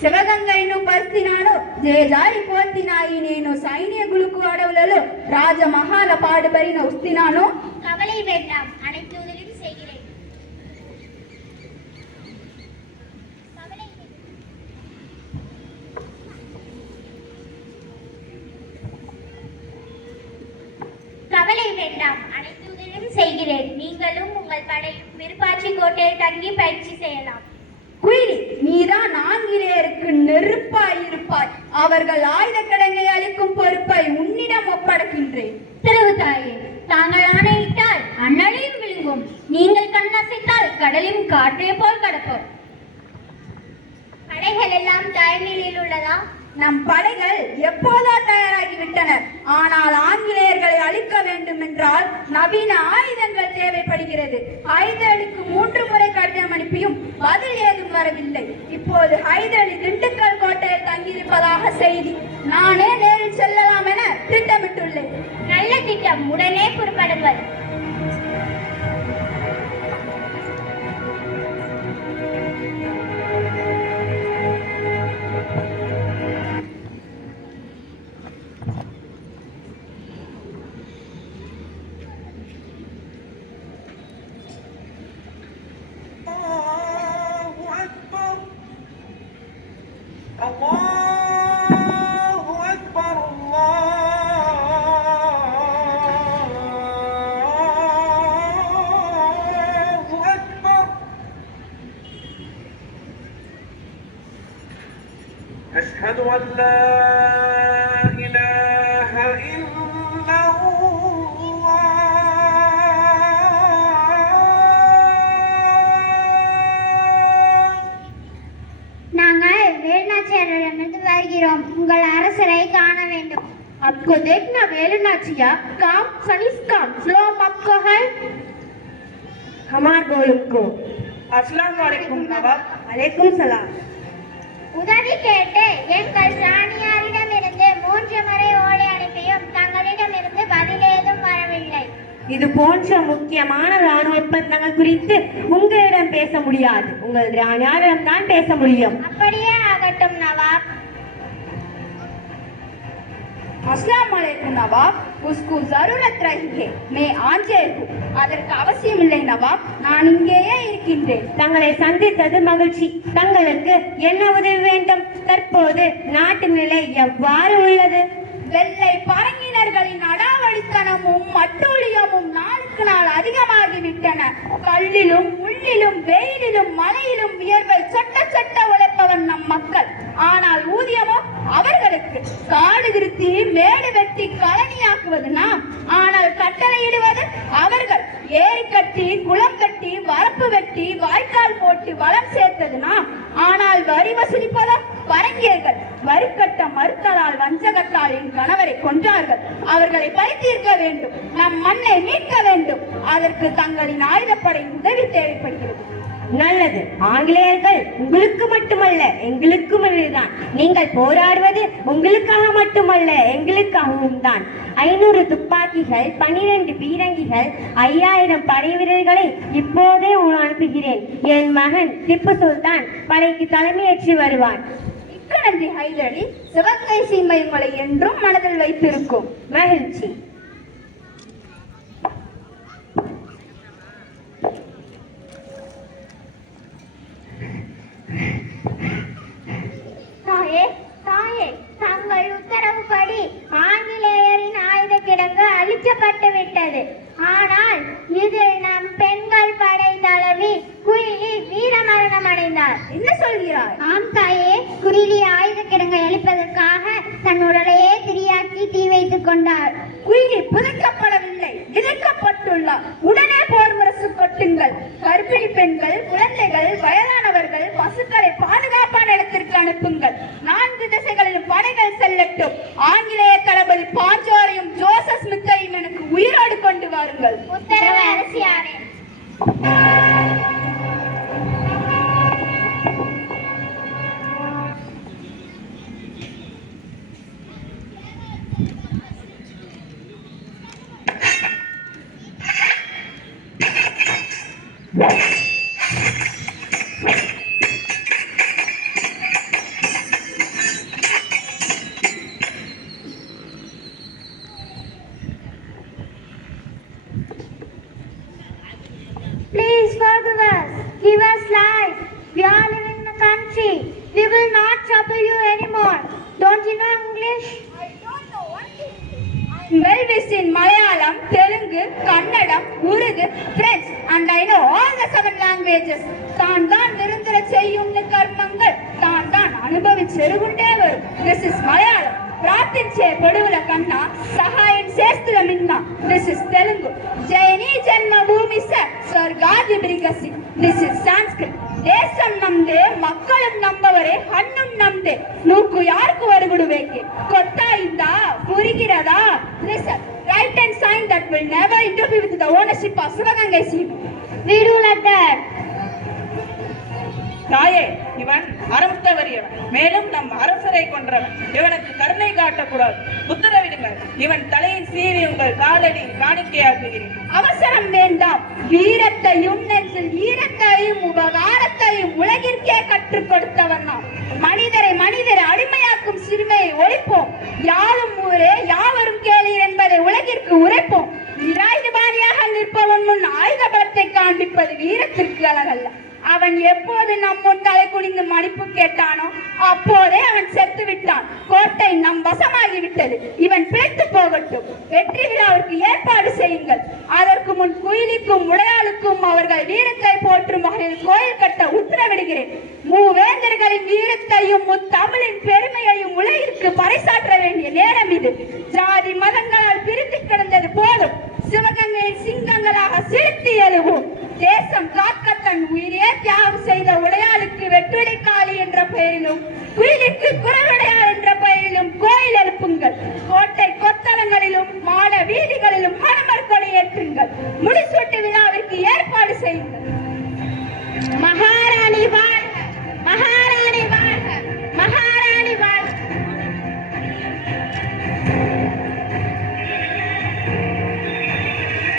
శివగంగైను పరిస్థినాను జేజారి పోతినాయి నేను సైన్యగులకు అడవులలో రాజమహాల పాడుబడిన ఉస్తినాను. கவலை வேண்டாம், அனைத்து உதவியும் செய்கிறேன். கவலை வேண்டாம், அனைத்து உதவியும் செய்கிறேன். நீங்களும் உங்கள் படையும் விருப்பாட்சி கோட்டையில் தங்கி பயிற்சி செய்யலாம். குயிலி, நீதான் ஆங்கிலேயருக்கு நெருப்பாய் இருப்பாய். அவர்கள் ஆயுத கிடங்கை அளிக்கும் பொறுப்பை உன்னிடம் ஒப்படைக்கின்றேன். திருவுதாயே, தாங்கள் ஆணையிட்டால் அண்ணலையும் விழுங்கும். நீங்கள் கண்ணசைத்தால் கடலையும் காற்றே போல் கடப்போம். படைகள் எல்லாம் தயார் நிலையில் உள்ளதா? நம் படைகள் எப்போதோ தயாராகிவிட்டன. ஆனால் ஆங்கிலேயர்களை அழிக்க வேண்டும் என்றால் நவீன ஆயுதங்கள் தேவைப்படுகிறது. ஹைதரலிக்கு 3 முறை கடிதம் அனுப்பியும் பதில் ஏதும் வரவில்லை. இப்போது ஹைதரலி திண்டுக்கல் கோட்டையில் தங்கியிருப்பதாக செய்தி. நானே நேரில் செல்லலாம் என திட்டமிட்டுள்ளேன். நல்ல திட்டம், உடனே புறப்படுங்கள். أشهد أن لا إله إلا الله. நாங்கள் வேலுநாச்சியாரிடமிருந்து வருகிறோம். உங்கள் அரசரை காண வேண்டும். आपको देखना वेलुनाचिया काम सनीस काम फ्लोम आपको है हमार बोलूं को अस्सलाम वालेकुम नवाब. वालेकुम सलाम. உதவி கேட்டு எங்கள் ராணியாரிடமிருந்து 3 முறை ஓலை அனுப்பியும் தங்களிடமிருந்து பதில் ஏதும் வரவில்லை. இது போன்ற முக்கியமான ராணுவ ஒப்பந்தங்கள் குறித்து உங்களிடம் பேச முடியாது. உங்கள் ராணியாரிடம் தான் பேச முடியும். அப்படியே ஆகட்டும் நவாப். अस्सलाम वालेकुम नवाब. उसको जरूरत रही है. मैं आंजेर हूँ. அதற்கு அவசியம் இல்லை நவாப். நான் இங்கேயே இருக்கின்றேன். தங்களை சந்தித்தது மகிழ்ச்சி. தங்களுக்கு என்ன உதவி வேண்டும்? தற்போது நாட்டு நிலை எவ்வாறு உள்ளது? வெள்ளை பரங்கினர்களின் அடாவடித்தனமும் அட்டூழியமும் நாளுக்கு நாள் அதிகமாகிவிட்டன. கல்லிலும் முள்ளிலும் வெயிலிலும் மழையிலும் வியர்வை சொட்ட சொட்ட உழைப்பவன் நம் மக்கள். ஆனால் ஊதியமோ அவர்களுக்கு. காடு திருத்தி மேடு வெட்டி கலனியாக்குவது நாம், ஆனால் கட்டளையிடுவது அவர்கள். ஏரி கட்டி குளம் கட்டி வரப்பு வெட்டி வாய்க்கால் போட்டு வளம் சேர்த்தது நாம், ஆனால் வரி வசூலிப்பதோ பரங்கியர்கள். வரிக்கட்ட மறுத்ததால் வஞ்சகத்தால் என் கணவரை கொன்றார்கள். அவர்களை பழித்தீர்க்க வேண்டும். நம் மண்ணை மீட்க வேண்டும். அதற்கு தங்களின் ஆயுதப்படை உதவி தேவைப்படுகிறது. நல்லது. ஆங்கிலேயர்கள் உங்களுக்கு மட்டுமல்ல எங்களுக்கும் தான். நீங்கள் போராடுவது உங்களுக்காக மட்டுமல்ல எங்களுக்காகவும் தான். 500 துப்பாக்கிகள், 12 பீரங்கிகள், 5000 படை வீரர்களை இப்போதே அனுப்புகிறேன். என் மகன் திப்பு சுல்தான் படைக்கு தலைமையேற்றி வருவான். மிக்க நன்றி ஹைதரலி. சிவகங்கை சீமை உங்களை என்றும் மனதில் வைத்திருக்கும். மகிழ்ச்சி. தாயே, தாயே, தங்கள் உத்தரவுப்படி ஆங்கிலேயரின் ஆயுத கிடங்கு அழிக்கப்பட்டு விட்டது. ஆனால் இதில் நம் பெண்கள் படை தலைவி குயிலி வீரமரணம் அடைந்தார். என்ன சொல்கிறார்? ஆம் தாயே, குயிலி ஆயுத கிடங்கை அழிப்பதற்காக தன் உடலையே திரியாக்கி தீ வைத்துக் கொண்டார். குயிலி புதைக்கப்படவில்லை, விதைக்கப்பட்டுள்ளார். உடனே போர் முரசு கொட்டுங்கள். கர்ப்பிணி பெண்கள், குழந்தைகள், வயதானவர்கள், பசுக்களை பாதுகாப்பான இடத்திற்கு அனுப்புங்கள். 4 திசைகளிலும் படைகள் செல்லட்டும். ஆங்கிலேய தளபதி பாஞ்சோரையும் ஜோசப் ஸ்மித்தையும் எனக்கு உயிரோடு கொண்டு வாருங்கள். உத்தரவு அரசியாரே. bother you anymore. Don't you know English? Well-versed in Malayalam, Telugu, Kannadam, Urdu, French, and I know all the 7 languages. தான் நிரந்தர செய்யும் கர்மங்கள் தான் அனுபவிச்செருகுண்டே வரும். This is Malayalam. ప్రార్థించే పొడుగుల కన్నా సహాయం చేస్తున్న మిన్న. This is Telugu. జయనీ జన్మభూమి స్వర్గాది బిరిగసి. This is Sanskrit. தேசம் நம்தே, மக்களும் நம்பவரே, ஹண்ணும் நம்தே. நூக்கு யாருக்கு வருகுடு வேக்கே கொத்தா இந்தா புரிகிறதா? Listen, write and sign that will never interfere with the ownership of Sivaganga சீமை. We do like that. தாயே, இவன் அறமுத்தவரியவன், மேலும் நம் அரசரை கொன்றவன். இவனுக்கு கருணை காட்டக்கூடாது. உத்தரவிடுங்கள். இவன் தலையை சீவி உங்கள் காலடி காணிக்கையாக்குகிறேன். அவசரம் வேண்டாம். வீரத்தையும் நெஞ்சில் ஈரத்தையும் உபகாரத்தையும் உலகிற்கே கற்றுக் கொடுத்தவன் நாம். மனிதரை அடிமையாக்கும் சிறுமையை ஒழிப்போம். யாரும் ஊரே யாவரும் கேளீர் என்பதை உலகிற்கு உரைப்போம். நிராயுதபாணியாக நிற்பவன் முன் ஆயுத பலத்தை காண்பிப்பது வீரத்திற்கு அழகல்ல. அவன் எப்போது நம் முன் தலை குனிந்து மன்னிப்பு கேட்டானோ அப்போதே அவன் செத்து விட்டான். கோட்டை நம் வசமாகி விட்டது. இவன் பிழைத்து போகட்டும். வெற்றி விழாவிற்கு ஏற்பாடு செய்யுங்கள். அதற்கு முன் குயிலிக்கும் உடையாளுக்கும் அவர்கள் வீரத்தை போற்றும் வகையில் கோயில் கட்ட உத்தரவிடுகிறேன். மூவேந்தர்களின் வீரத்தையும் முத்தமிழின் பெருமையையும் உலகிற்கு பறைசாற்ற வேண்டிய நேரம் இது. ஜாதி மதங்களால் பிரித்து கிடந்தது போதும். சிவகங்கையின் சிங்கங்களாக சிரித்து எழுவோம். தேசம் காக்க தன் உயிரே தியாகம் செய்த உடையாளுக்கு வெற்றுடை காளி என்ற பெயரிலும் குயிலுக்கு குரலுடையாள் என்ற பெயரிலும் கோயில் எழுப்புங்கள். கோட்டை